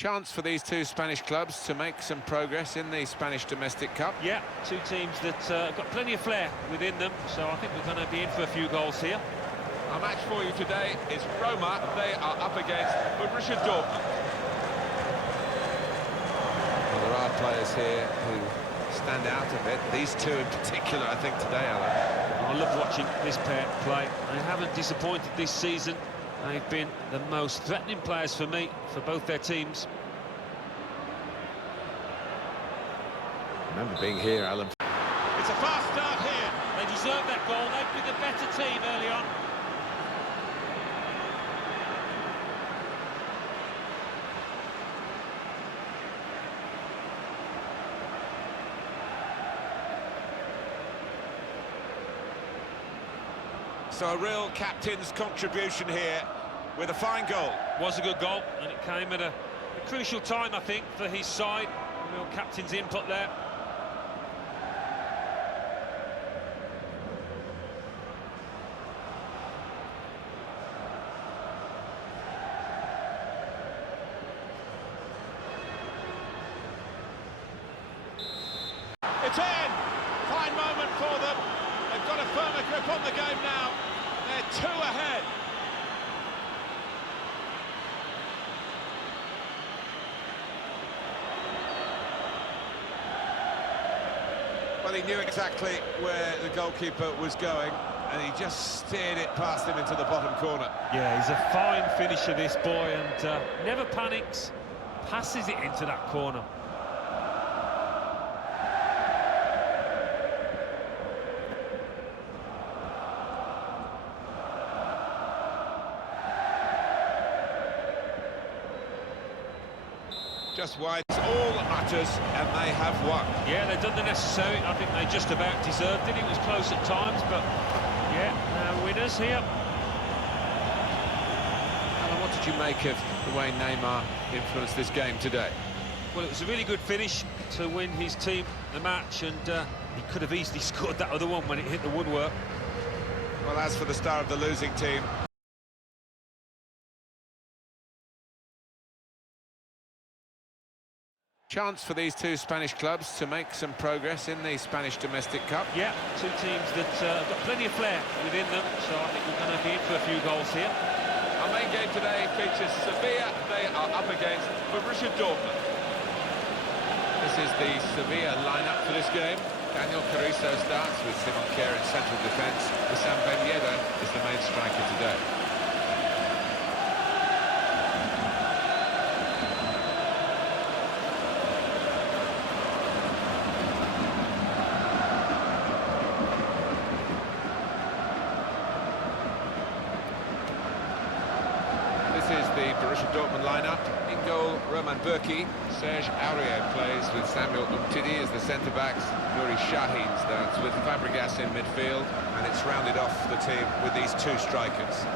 Chance for these two Spanish clubs to make some progress in the Spanish Domestic Cup. Yeah, two teams that have got plenty of flair within them, so I think we're going to be in for a few goals here. Our match for you today is Roma. They are up against Borussia Dortmund. Well, there are players here who stand out a bit. These two in particular, I think, today, Alan. I love watching this pair play. They haven't disappointed this season. They've been the most threatening players for me, for both their teams. Remember being here, Alan. It's a fast start here. They deserve that goal. They've been the better team early on. So a real captain's contribution here with a fine goal. Was a good goal, and it came at a crucial time, I think, for his side. A real captain's input there. It's in! Fine moment for them. They've got a firmer grip on the game now. They're 2 ahead. Well, he knew exactly where the goalkeeper was going, and he just steered it past him into the bottom corner. Yeah, he's a fine finisher, this boy, and never panics, passes it into that corner. Just wide, it's all that matters, and they have won. Yeah, they've done the necessary. I think they just about deserved it. It was close at times, but yeah, winners here. Alan, what did you make of the way Neymar influenced this game today? Well, it was a really good finish to win his team the match, and he could have easily scored that other one when it hit the woodwork. Well, as for the star of the losing team, Chance for these two Spanish clubs to make some progress in the Spanish Domestic Cup. Yeah, two teams that have got plenty of flair within them, so I think we're going to be in for a few goals here. our main game today features Sevilla. They are up against Borussia Dortmund. This is the Sevilla lineup for this game. Daniel Carrizo starts with Simon Kjær in central defence. Wissam Ben Yedder is the main striker today. This is the Borussia Dortmund lineup. In goal, Roman Burki. Serge Aurier plays with Samuel Umtiti as the centre-backs. Nuri Sahin starts with Fabregas in midfield. And it's rounded off the team with these two strikers.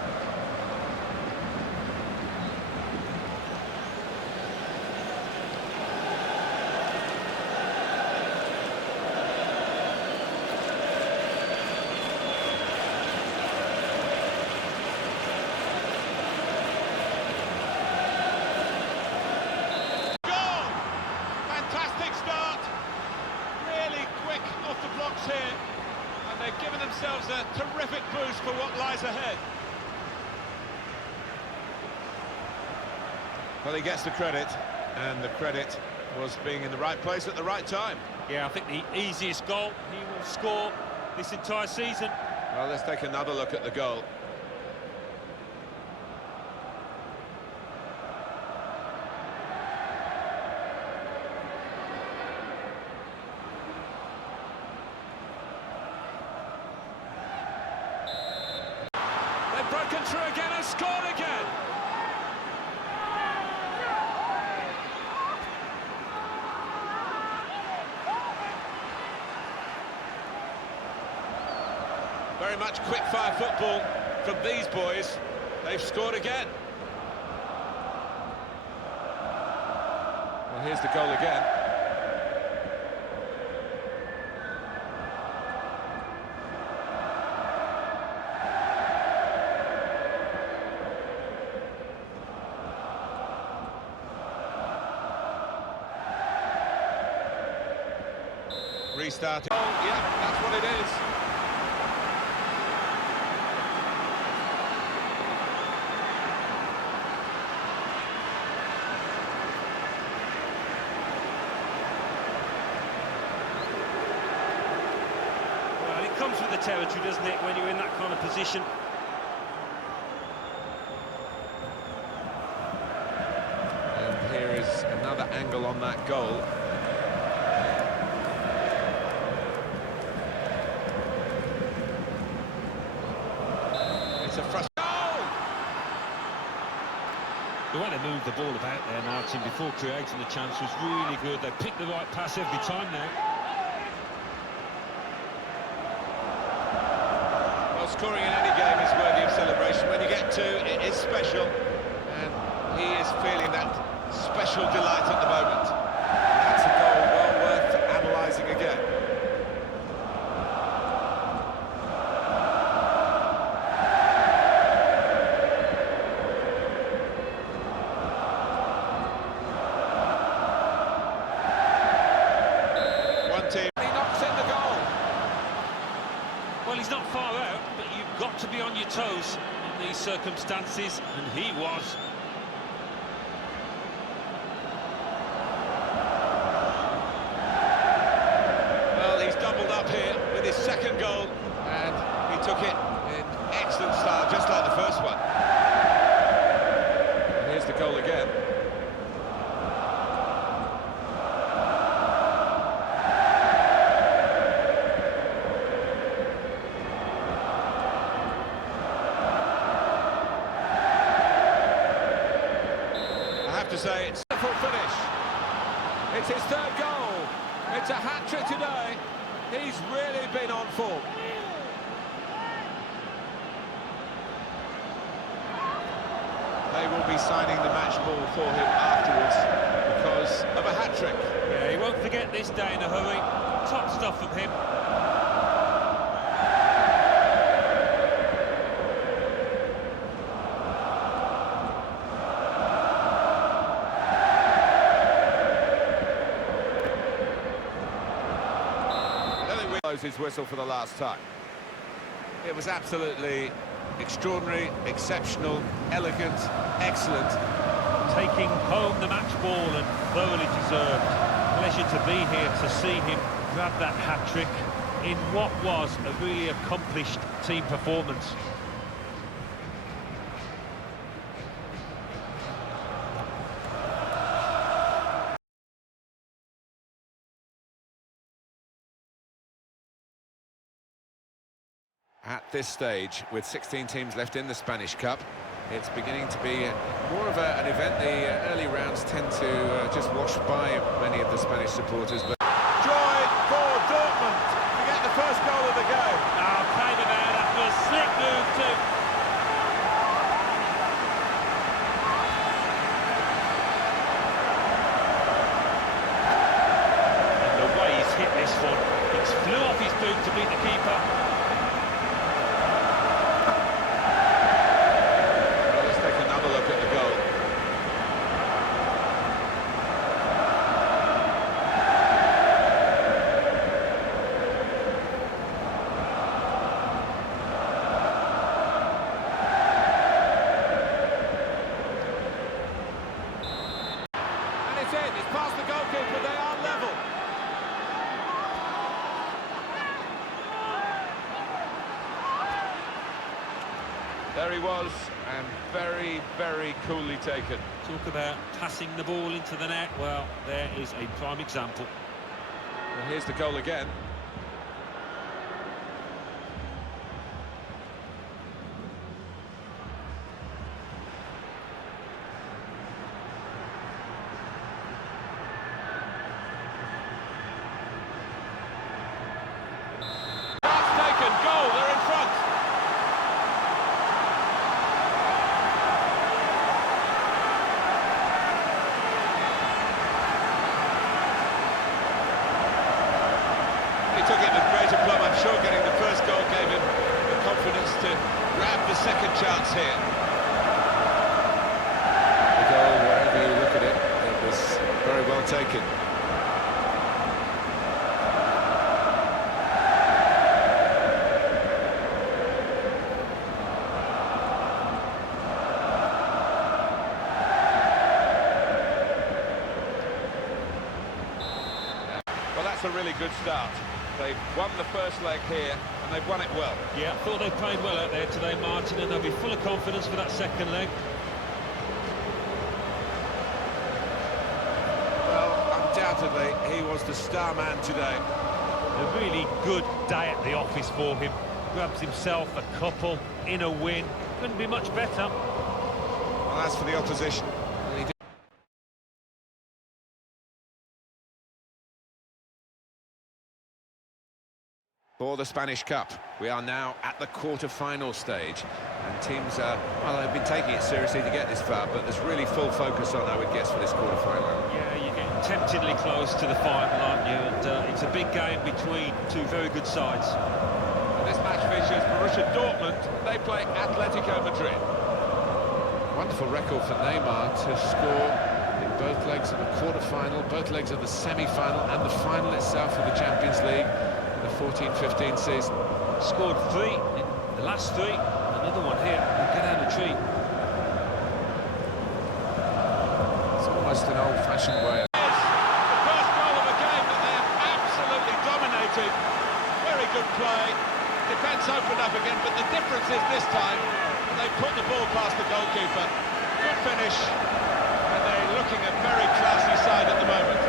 Here, and they've given themselves a terrific boost for what lies ahead. Well, he gets the credit, and the credit was being in the right place at the right time. Yeah, I think the easiest goal he will score this entire season. Well, let's take another look at the goal. Broken through again and scored again. Very much quick-fire football from these boys. They've scored again. Well, here's the goal again. restarting. Oh, yeah, that's what it is. Well, it comes with the territory, doesn't it, when you're in that kind of position? And here is another angle on that goal. It's a frustrating goal! The way they moved the ball about there, Martin, before creating the chance was really good. They picked the right pass every time now. Well, scoring in any game is worthy of celebration. When you get two, it is special. And he is feeling that special delight at the moment. That's a goal well worth analysing again. One team. He knocks in the goal. Well, he's not far out, but you've got to be on your toes in these circumstances, and he was. Well, he's doubled up here with his second goal, and he took it in excellent style, just like the first one. And here's the goal again. I have to say, it's a full finish. It's his third goal. It's a hat-trick today. He's really been on form. They will be signing the match ball for him afterwards because of a hat-trick. Yeah, he won't forget this day in a hurry. Top stuff from him. Blows his whistle for the last time. It was absolutely extraordinary, exceptional, elegant, excellent. Taking home the match ball and thoroughly deserved. Pleasure to be here to see him grab that hat-trick in what was a really accomplished team performance. At this stage, with 16 teams left in the Spanish Cup, it's beginning to be more of an event. The early rounds tend to just wash by many of the Spanish supporters. But Joy for Dortmund to get the first goal of the game. Oh, kind of out after a slick move too. And the way he's hit this one, it's flew off his boot to beat the keeper. Let's take another look at the goal. And it's in, it's past the goalkeeper, they are level. There he was, and very, very coolly taken. Talk about passing the ball into the net. Well, there is a prime example. And here's the goal again. That's taken, goal, they're in front. He took it with great aplomb. I'm sure getting the first goal gave him the confidence to grab the second chance here. the goal, wherever you look at it, it was very well taken. that's a really good start. They've won the first leg here, and they've won it well. Yeah, I thought they played well out there today, Martin, and they'll be full of confidence for that second leg. Well, undoubtedly, he was the star man today. A really good day at the office for him. Grabs himself a couple in a win. Couldn't be much better. Well, as for the opposition, he did. For the Spanish Cup, we are now at the quarter-final stage, and teams are, well, they've been taking it seriously to get this far, but there's really full focus on, I would guess, for this quarter-final. Yeah, you're getting temptingly close to the final, aren't you? And it's a big game between two very good sides. This match features Borussia Dortmund. They play Atletico Madrid. Wonderful record for Neymar to score in both legs of the quarter-final, both legs of the semi-final, and the final itself of the Champions League, the 14-15 season. Scored 3 in the last 3. Another one here. We'll get out of the tree. It's almost an old-fashioned way. The first goal of a game that they have absolutely dominated. Very good play. Defence opened up again, but the difference is this time they put the ball past the goalkeeper. Good finish, and they're looking a very classy side at the moment.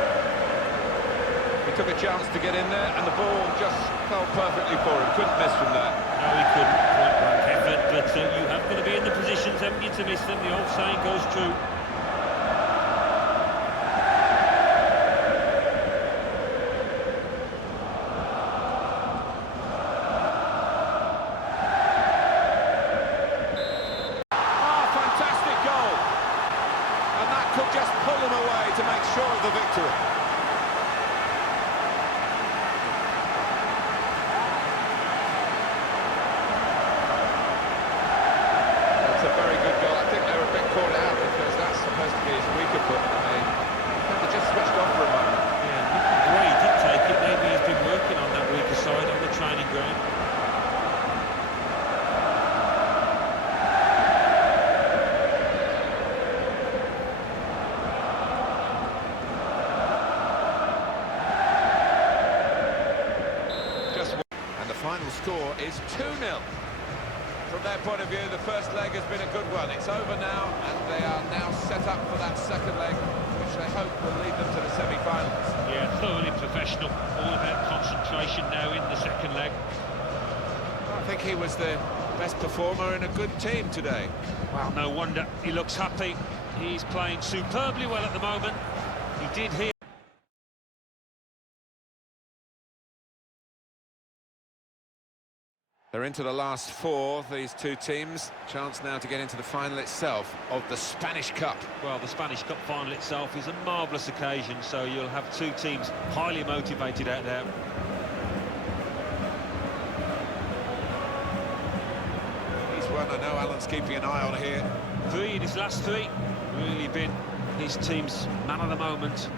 He took a chance to get in there, and the ball just fell perfectly for him. Couldn't miss from there. No, he couldn't. Point blank effort, but you have got to be in the positions, haven't you, to miss them? The old saying goes true. Could just pull them away to make sure of the victory. That's a very good goal. I think they were a bit caught out because that's supposed to be his weaker foot. They just switched off for a moment. Yeah, the way he did take it, maybe he's been working on that weaker side on the training ground. Final score is 2-0. From their point of view, the first leg has been a good one. It's over now, and they are now set up for that second leg, which they hope will lead them to the semi-finals. Yeah, thoroughly professional. All about concentration now in the second leg. I think he was the best performer in a good team today. Well, no wonder. He looks happy. He's playing superbly well at the moment. He did here. They're into the last 4, these two teams. Chance now to get into the final itself of the Spanish Cup. Well, the Spanish Cup final itself is a marvellous occasion, so you'll have two teams highly motivated out there. He's one I know Alan's keeping an eye on here. 3 in his last 3. Really been his team's man of the moment.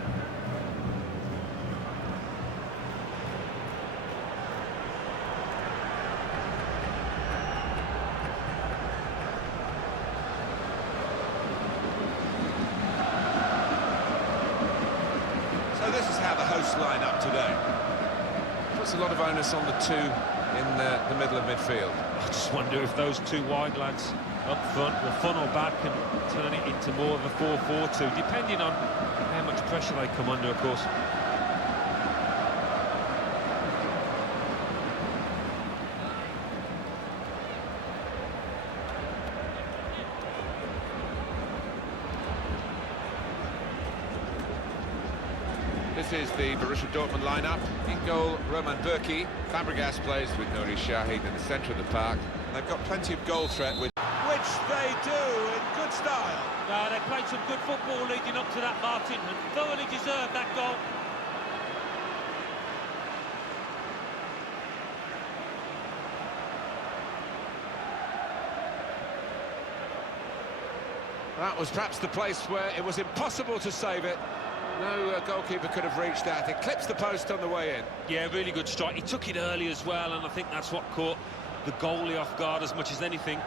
This is how the hosts line up today. Puts a lot of onus on the two in the middle of midfield. I just wonder if those two wide lads up front will funnel back and turn it into more of a 4-4-2, depending on how much pressure they come under, of course. This is the Borussia Dortmund lineup. In goal, Roman Bürki. Fabregas plays with Nuri Sahin in the centre of the park. They've got plenty of goal threat with... Which they do in good style. They played some good football leading up to that, Martin, and thoroughly deserved that goal. That was perhaps the place where it was impossible to save it. No goalkeeper could have reached that. It clips the post on the way in. Yeah, really good strike. He took it early as well, and I think that's what caught the goalie off guard as much as anything.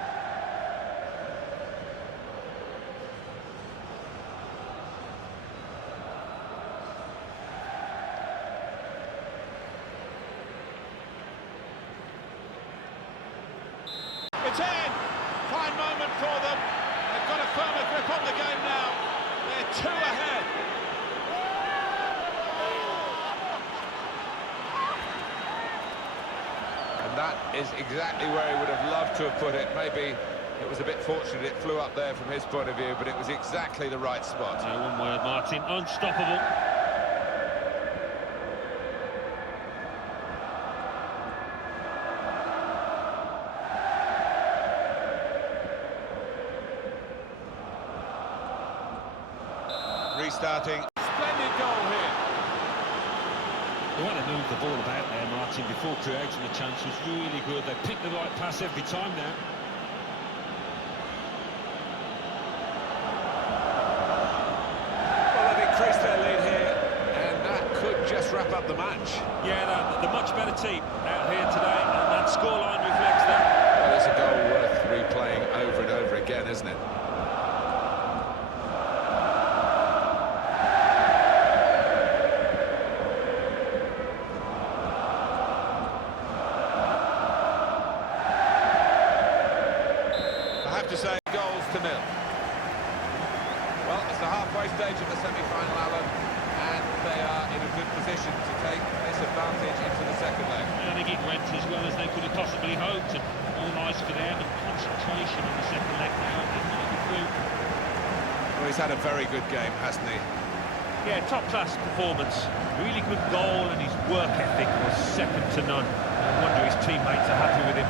It's in! Fine moment for them. They've got a firmer grip on the game now. They're 2 ahead. And that is exactly where he would have loved to have put it. Maybe it was a bit fortunate it flew up there from his point of view, but it was exactly the right spot. No, one word, Martin, unstoppable. Restarting. Splendid goal here. The way they moved the ball about there, Martin, before creating the chance was really good. They picked the right pass every time now. Well, they've increased their lead here, and that could just wrap up the match. Yeah, the much better team out here today, and that scoreline reflects that. Well, it's a goal worth replaying over and over again, isn't it? To say goals to nil. Well, it's the halfway stage of the semi-final, Alan, and they are in a good position to take this advantage into the second leg. I think it went as well as they could have possibly hoped, and all nice for them, and concentration on the second leg now, and they might be through. Well, he's had a very good game, hasn't he? Yeah, top-class performance, really good goal, and his work ethic was second to none. No wonder his teammates are happy with him.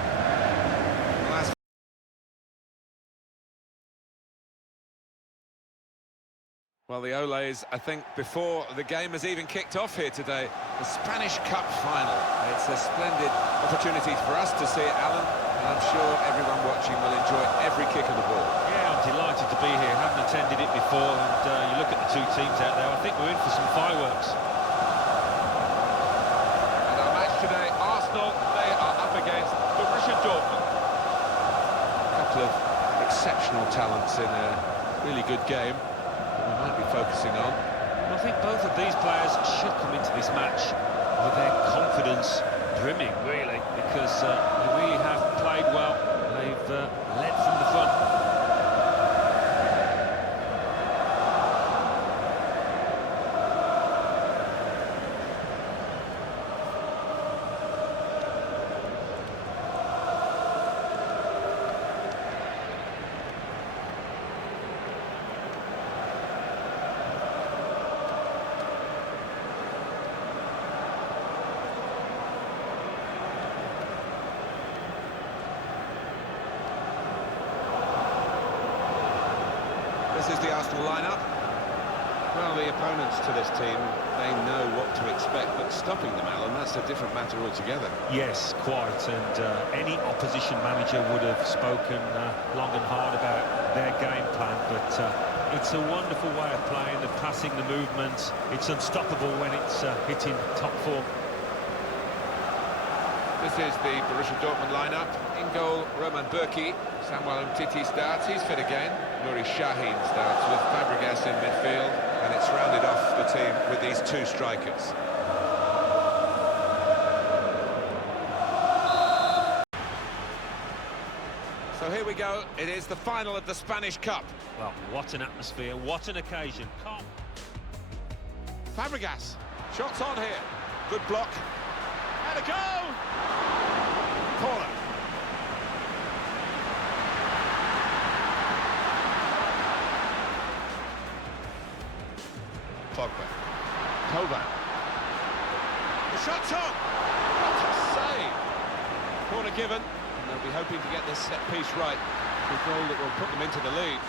Well, the Olays, I think, before the game has even kicked off here today, the Spanish Cup final. It's a splendid opportunity for us to see it, Alan, and I'm sure everyone watching will enjoy every kick of the ball. Yeah, I'm delighted to be here. Haven't attended it before, and you look at the two teams out there, I think we're in for some fireworks. And our match today, Arsenal, they are up against Borussia Dortmund. A couple of exceptional talents in a really good game we might be focusing on. I think both of these players should come into this match with their confidence brimming, really, because they really have played well. They've led from the front. This is the Arsenal lineup. Well, the opponents to this team, they know what to expect, but stopping them, Alan, that's a different matter altogether. Yes, quite, and any opposition manager would have spoken long and hard about their game plan, but it's a wonderful way of playing, the passing, the movement. It's unstoppable when it's hitting top form. This is the Borussia Dortmund lineup. In goal, Roman Bürki. Samuel Umtiti starts, he's fit again. Nuri Sahin starts with Fabregas in midfield, and it's rounded off the team with these two strikers. So here we go, it is the final of the Spanish Cup. Well, what an atmosphere, what an occasion. Fabregas, shots on here. Good block. And a goal! Corner. Pogba. Copa. The shot's on! What a save! Corner given, and they'll be hoping to get this set piece right. The goal that will put them into the lead.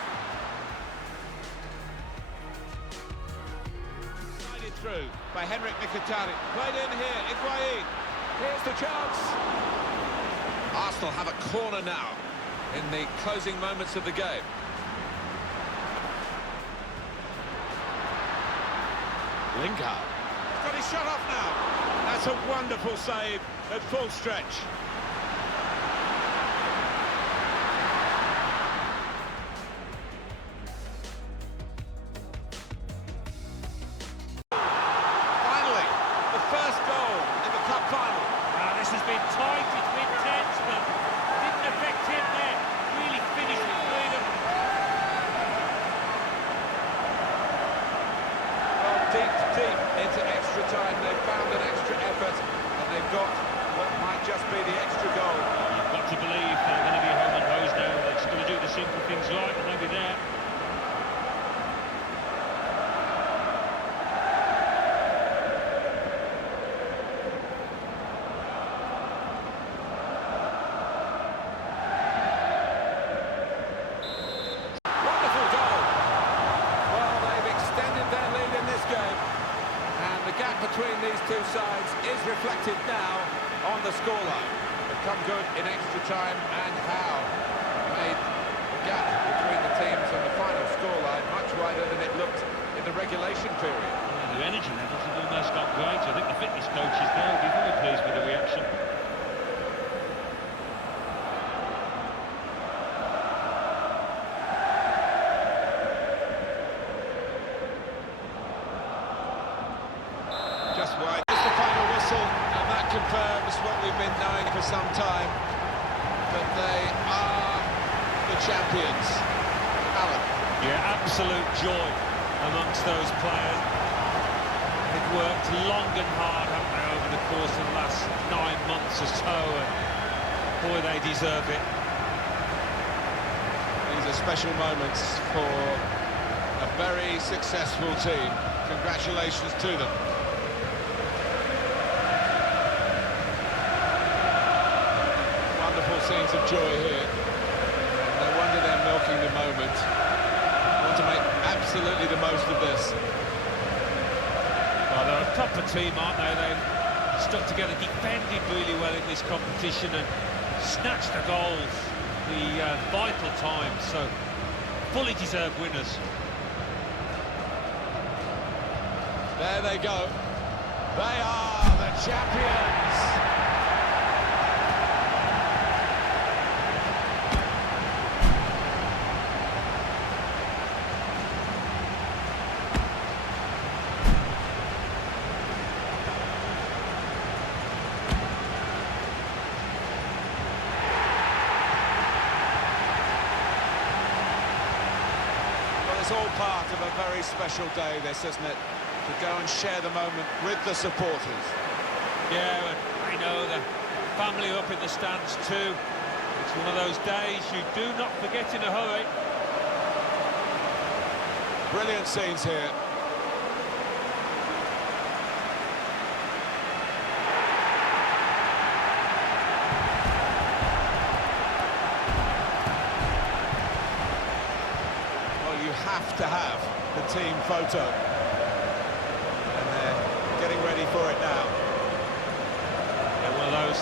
Guided through by Henrik Mkhitaryan. Played in here, Higuain. Here's the chance. Arsenal have a corner now in the closing moments of the game. Lingard. He's got his shot off now. That's a wonderful save at full stretch. Finally, the first goal in the cup final. This has been tight, it's been tense, but didn't affect him there. extra time, they've found an extra effort, and they've got what might just be the extra goal. You've got to believe they're going to be home and hosed now. They've just got to do the simple things right, and they'll be there. Wonderful goal. Well, they've extended their lead in this game, and the gap between these two sides is reflected now on the scoreline. They've come good in extra time, and how made the gap between the teams and the final scoreline much wider than it looked in the regulation period. The energy levels have almost got greater. I think the fitness coach is there. Will be very pleased with the reaction. Just wide. Just the final whistle, and that confirms what we've been knowing for some time, that they are the champions. Alan. Yeah, absolute joy amongst those players. They've worked long and hard, haven't they, over the course of the last 9 months or so, and boy, they deserve it. These are special moments for a very successful team. Congratulations to them. Wonderful scenes of joy here. No wonder they're milking the moment. Want to make absolutely the most of this. Well, they're a proper team, aren't they? They've stuck together, defended really well in this competition and snatched the goals, the vital times, so fully deserved winners. There they go. They are the champions. It's all part of a very special day, this, isn't it? To go and share the moment with the supporters. Yeah, and I know the family up in the stands too. It's one of those days you do not forget in a hurry. Brilliant scenes here. Well, you have to have the team photo. And they're getting ready for it now. Yeah, one of those